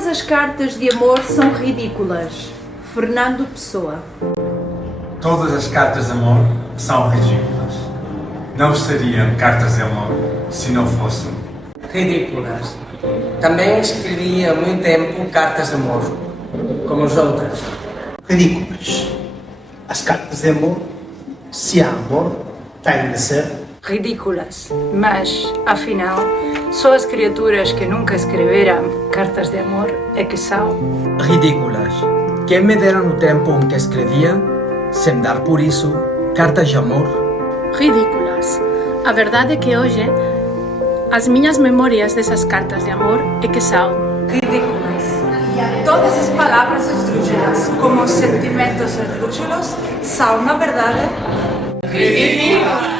Todas as cartas de amor são ridículas. Fernando Pessoa. Todas as cartas de amor são ridículas. Não seriam cartas de amor se não fossem. Ridículas. Também escrevi há muito tempo cartas de amor, como as outras. Ridículas. As cartas de amor, se há amor, têm de ser ridículas, mas, afinal, só as criaturas que nunca escreveram cartas de amor é que são ridículas. Quem me dera no tempo em que escrevia, sem dar por isso, cartas de amor. Ridículas. A verdade é que hoje, as minhas memórias dessas cartas de amor é que são ridículas. Todas as palavras esdrúxulas, como os sentimentos esdrúxulos, são, na verdade, Ridículas.